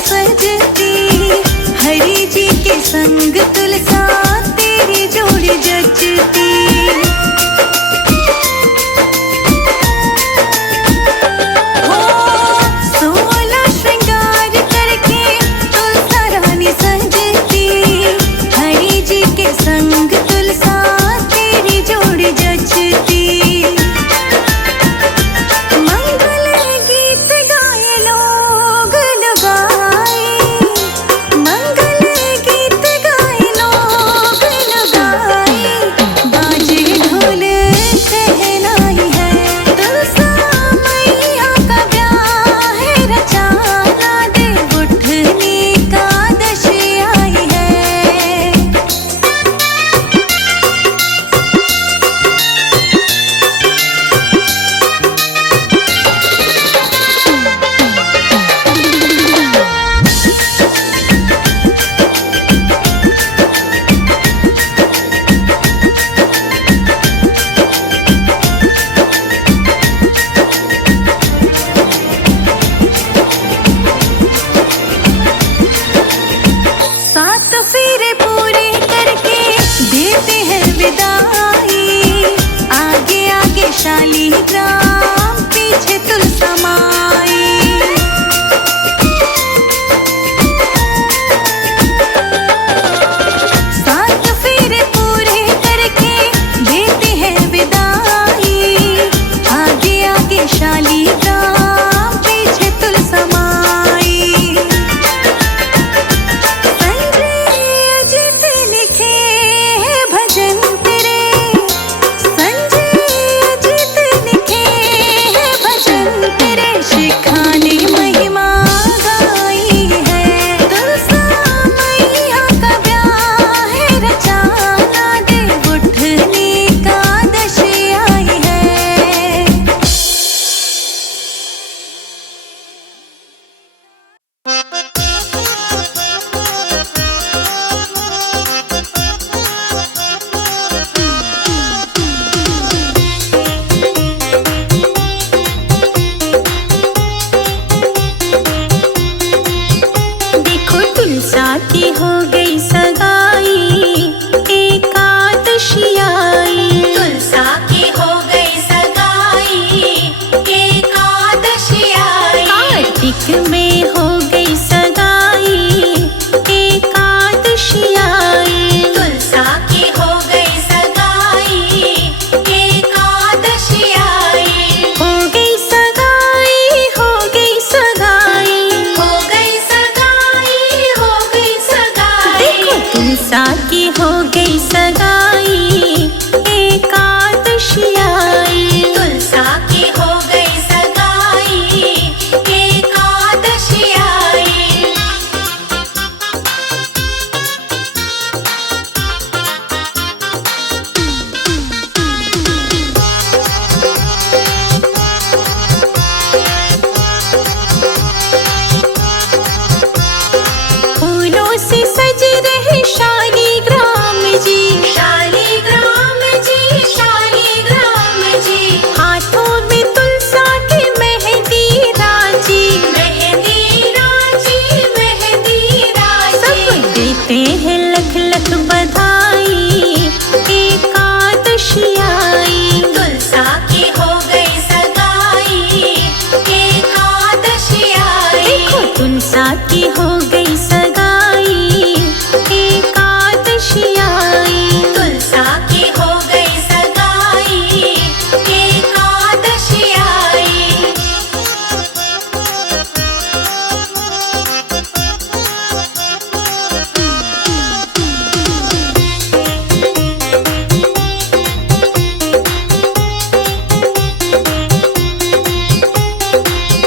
सजती, हरि जी के संग तुलसा तेरी जोड़ी जचती। हो 16 श्रृंगार करके तुलसा रानी सजती, हरि जी के संग तुलसा तेरी जोड़ी जचती। शालीग्राम पीछे तुलसा माई, सात फेरे पूरे करके देते हैं विदाई। आगे आगे शालीग्राम पीछे तुलसा माई। संजय अजित लिखे हैं भजन तेरे, शिखाने महिमा गाई है। तुलसा मैया का ब्याह है रचाना, दे उठने का दशे आई है। की हो गई सगाई, एकादशी आई। तुलसा की हो गई सगाई, एकादशी आई। कार्तिक में हो गई सगाई, एकादशी आई। तुलसा की हो गई सगाई, एकादशी आई। हो गई सगाई, हो गई सगाई, हो गई सगाई, हो गई सगाई। देखो तुलसा की हो गई सगाई, एकादशी आई। तुलसा की हो गई सगाई, एकादशी आई। फूलों से सज रहे शालीग्राम जी, शालीग्राम जी, शालीग्राम जी। हाथों में तुलसा की मेहंदी राजी, मेहंदी राजी, मेहंदी राजी। सब देते हैं लख लख बधाई, एकादशी आई। तुलसा की हो गई सगाई, एकादशी आई। देखो तुलसा की हो गई सगाई, एकादशी आई। तुलसा की हो गई सगाई, एकादशी आई।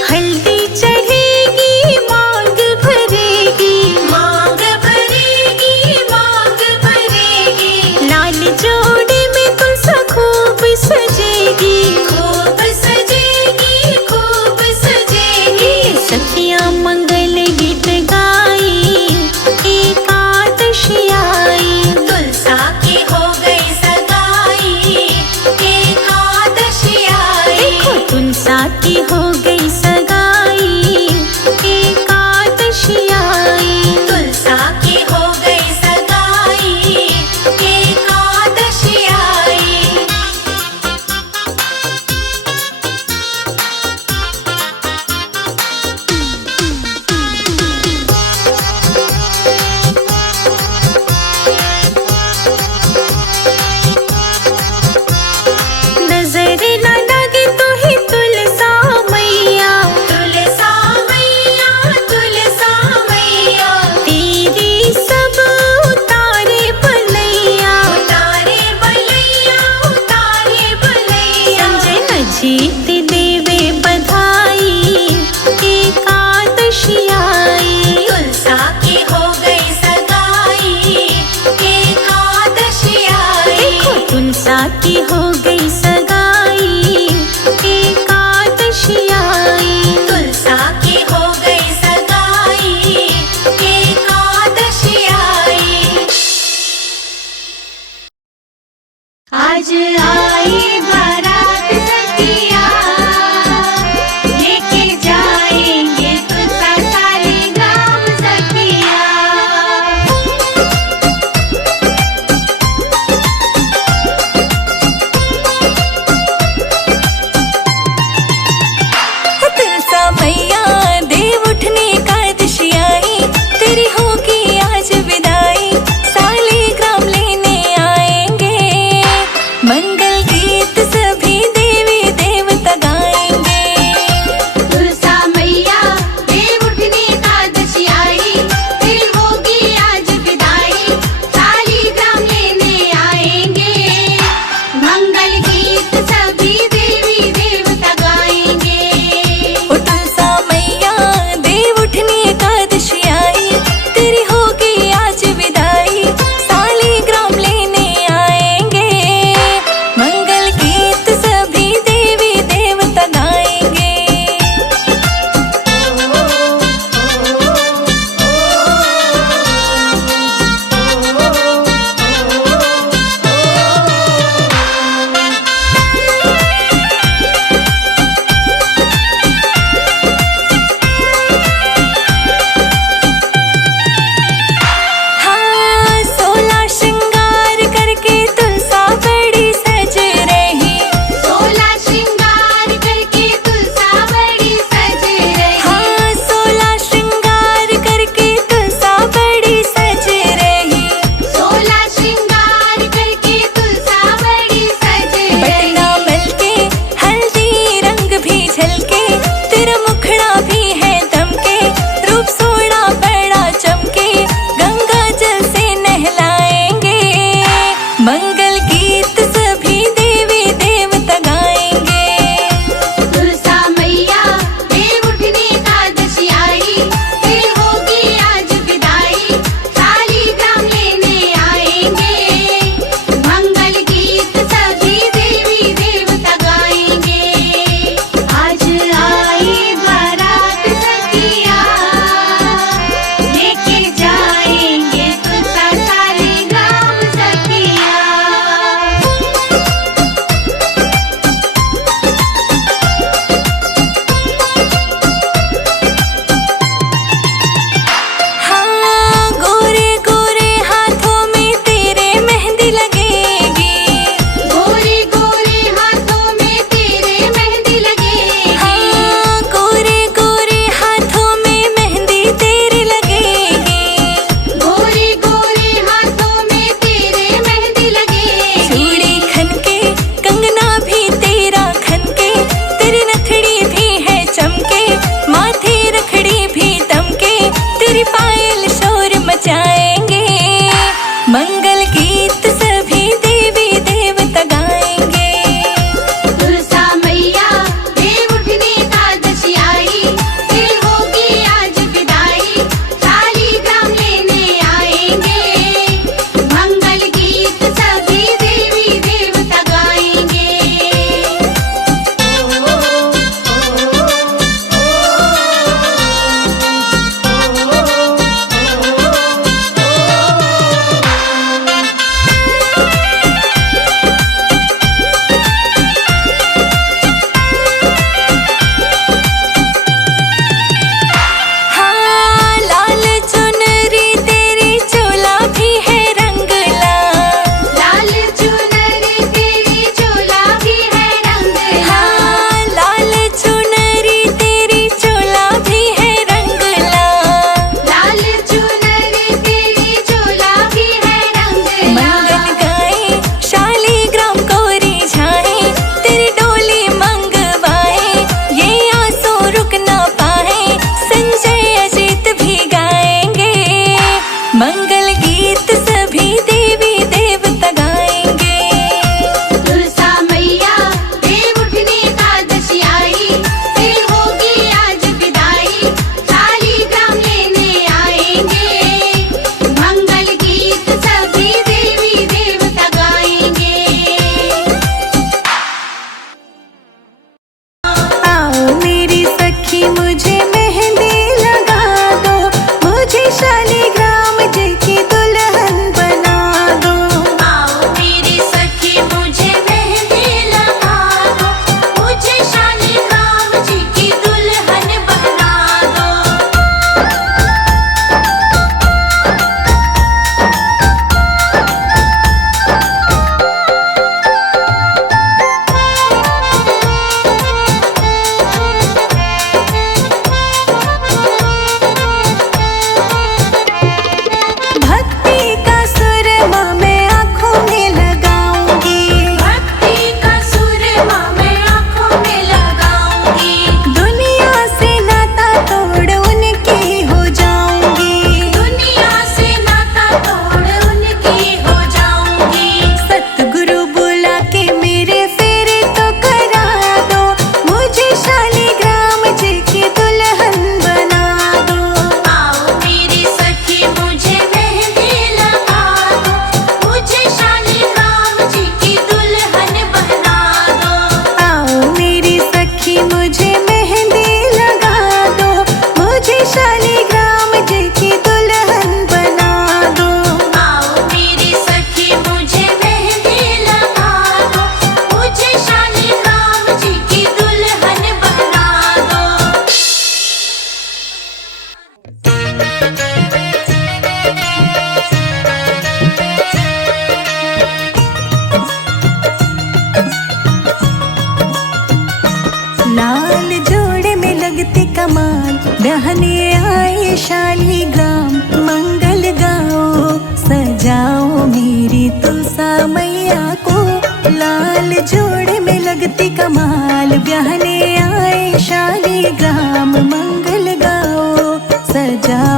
हल्दी चढ़ेगी मांग भरेगी,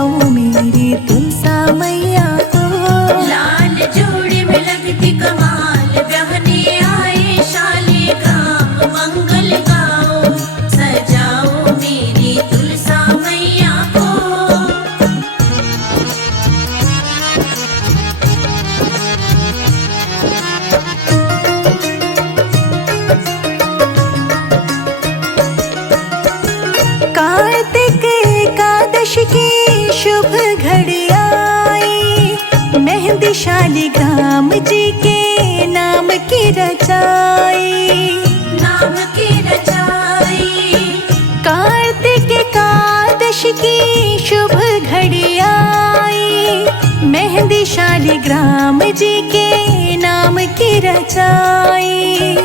सजाओ मेरी तुलसा मैया को। लाल जोड़ी में लगती कमाल, ब्याहने आए शालिग्राम मंगल गाओ, सजाओ मेरी तुलसा मैया को। कार्तिक एकादशी की शुभ घड़ी आई, मेहंदी शालिग्राम जी के नाम की रचाई। नाम की रचाई, कार्तिक एकादशी की शुभ घड़ी आई, मेहंदी शालिग्राम जी के नाम की रचाई।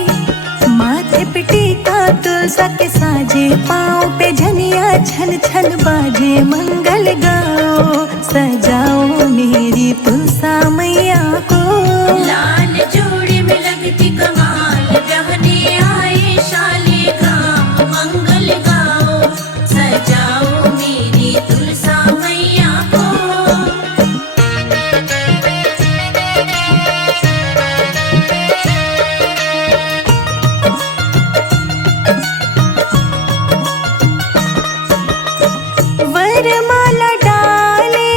माथे पे टीका तुलसा के साजे, पाँव पे झनिया छन छन बाजे, मंगल गाओ सजाओ मेरी तुलसा मैया को। लाल जोड़ी में लगती कमाल, ब्याहने आए शालिग्राम मंगल गाओ, सजाओ मेरी तुलसा मैया को। वरमाला डाले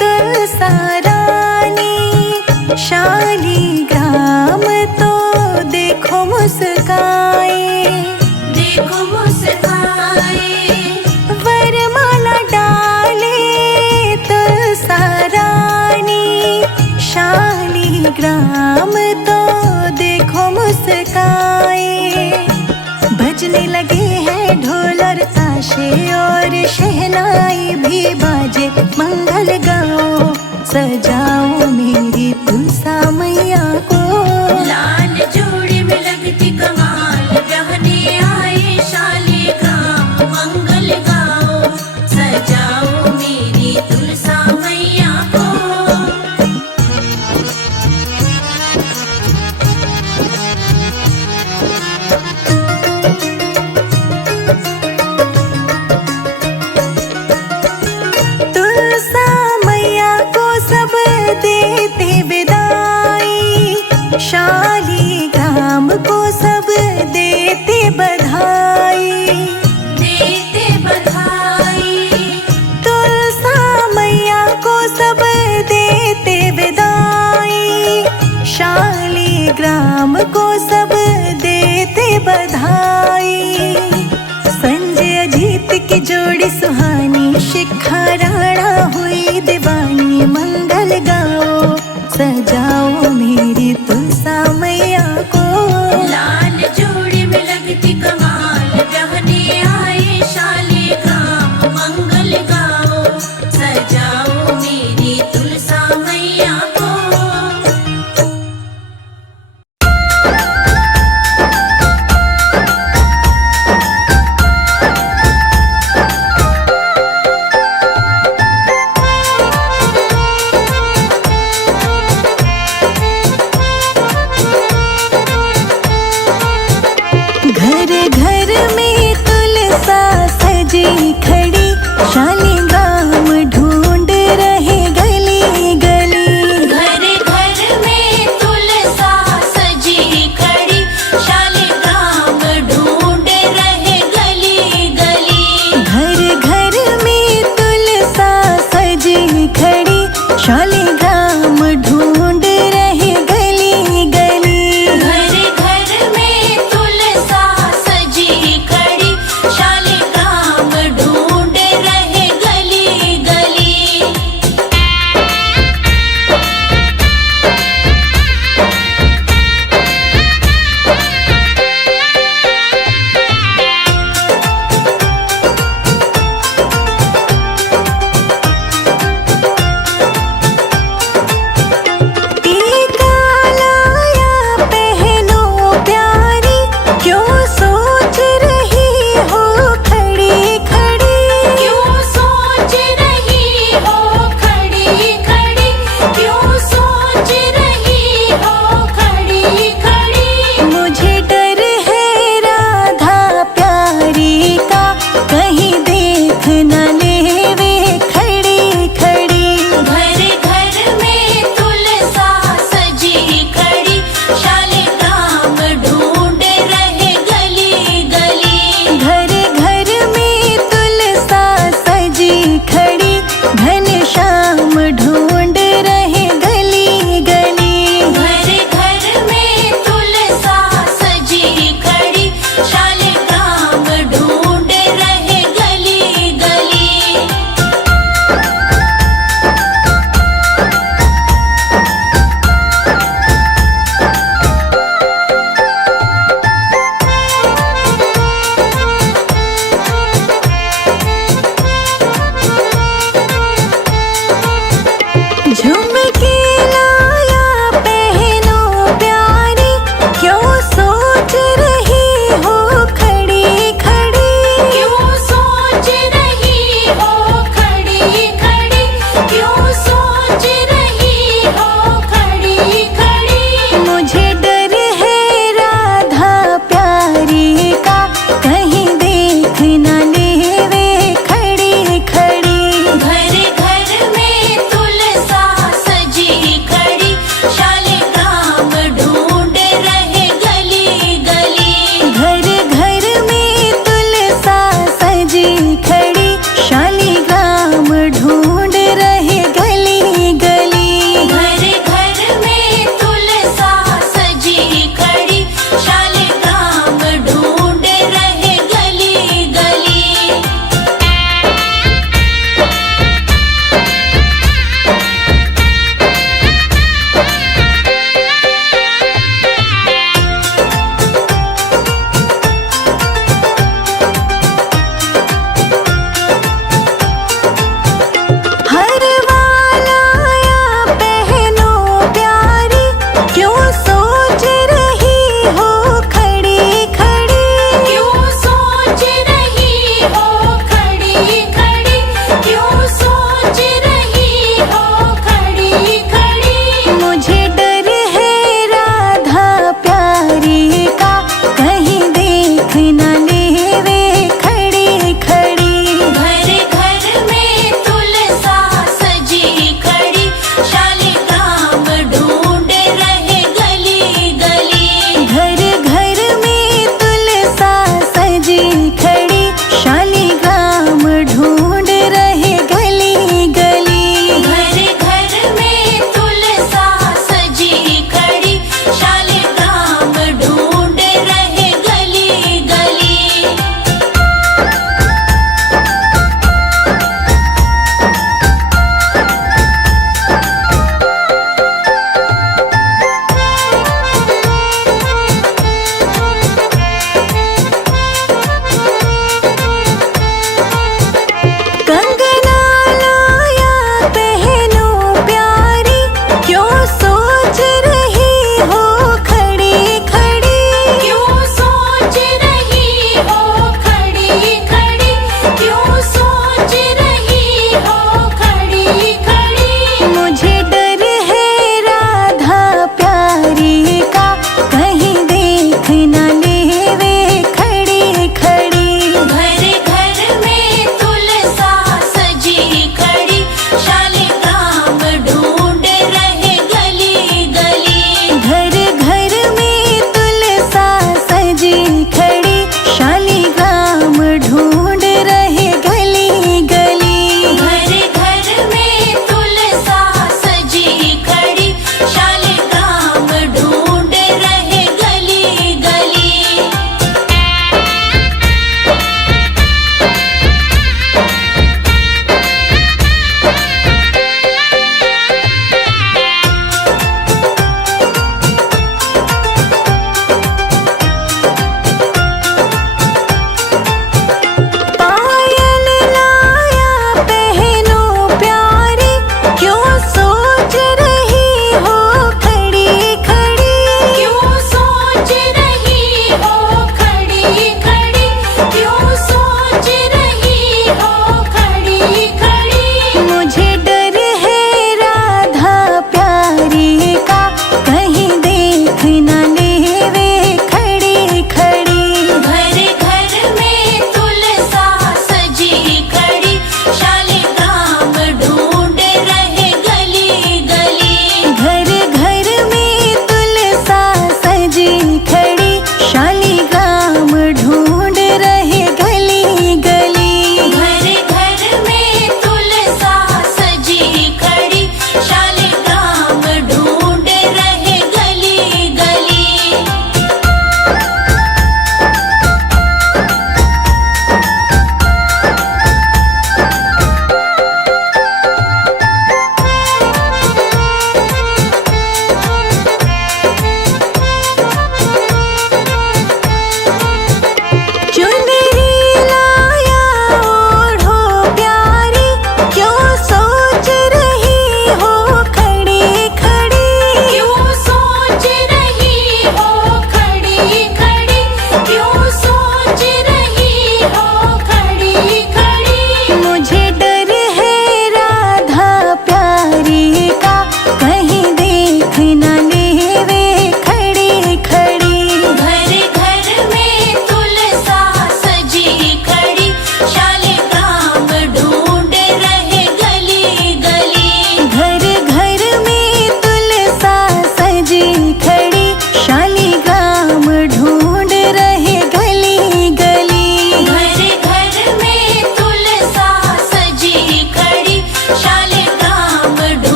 तुलसा रानी, शालिग्राम तो देखो मुस्काए। देखो मुस्काए, वरमाला डाले तुलसा रानी, शालिग्राम तो देखो मुस्काए। बजने लगे हैं ढोल और ताशे और शहनाई भी बाजे, मंगल गाओ सजाओ मेरी तुलसा मैया को। लाल जोड़ी में लगती कमाल, ब्याहने आए शालिग्राम मंगल गाओ, सजाओ मेरी तुलसा मैया को। तुलसा मैया को सब देते विदाई, शालिग्राम को सब देते बधाई। देते बधाई, तुलसा मैया को सब देते विदाई, शालिग्राम को सब देते बधाई। संजय अजीत की जोड़ी सुहानी, शिखा राणा हुई दीवानी, मंगल गाओ सजाओ मेरी तुलसा मैया को। लाल जोड़ी में लगती कमाल, ब्याहने आए शालिग्राम मंगल गाओ, सजाओ मेरी तुलसा मैया को।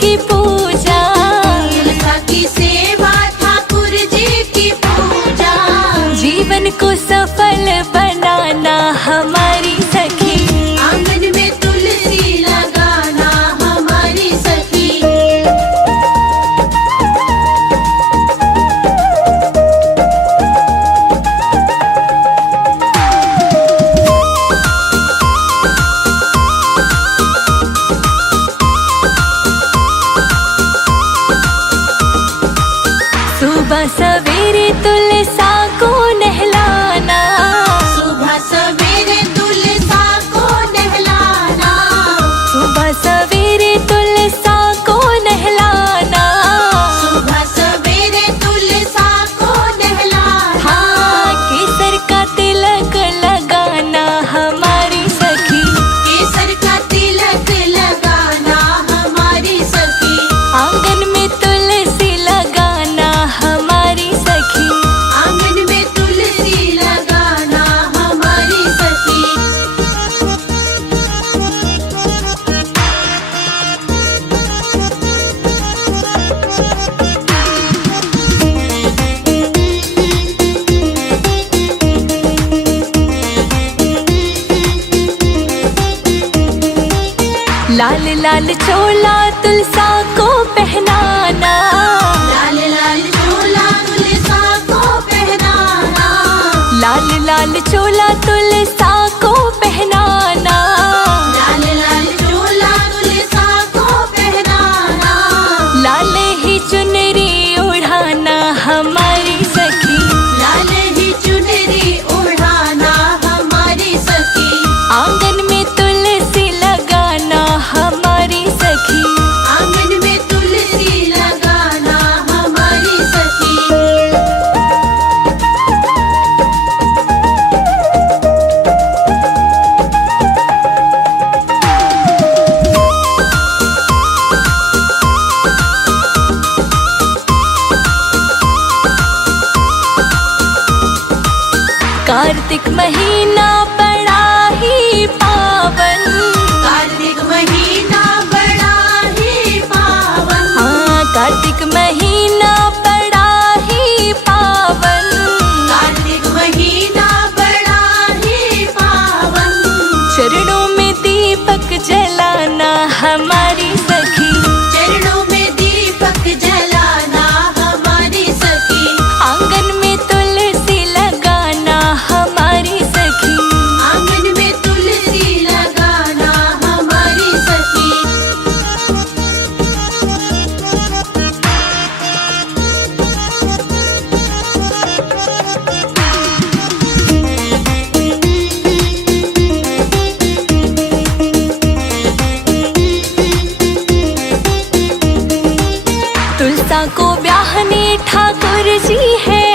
की पूजा, तुलसा की सेवा ठाकुर जी की पूजा। जीवन को सफल बनाना हमारी सखी, आंगन में तुलसी लगाना हमारी सखी। सुबह सवेरे तुलसा को नहलाना, सुबह सवेरे तुलसा को नहलाना, सुबह सवेरे तुलसा को नहलाना, सुबह सवेरे तुलसा को नहलाना। हाँ केसर का तिलक लगाना हमारी सखी, केसर का तिलक लगाना हमारी सखी। आंगन में तुलसी लगाना हमारी सखी, आंगन में तुलसी लगाना हमारी सखी। लाल लाल चोला तुलसा को पहनाना, लाल लाल चोला तुलसा को पहनाना, लाल लाल चोला तुलसा को पहनाना, लाल लाल चोला तुलसा को पहनाना। लाल ही चुनरी उड़ाना हमारी सखी, लाल ही चुनरी उड़ाना हमारी सखी। आंगन में तुलसी लगाना हमारी सखी, आंगन में तुलसी लगाना हमारी सखी। कार्तिक महीना बड़ा ही पावन, कार्तिक महीना बड़ा ही पावन, हाँ कार्तिक महीना बड़ा ही पावन, कार्तिक महीना बड़ा ही पावन। चरणों में दीपक जलाना हमारी सखी, चरणों में दीपक जलाना हमारी सखी। आंगन में तुलसी लगाना हमारी सखी, आंगन में तुलसी लगाना हमारी सखी। तुलसा को ब्याहने ठाकुर जी है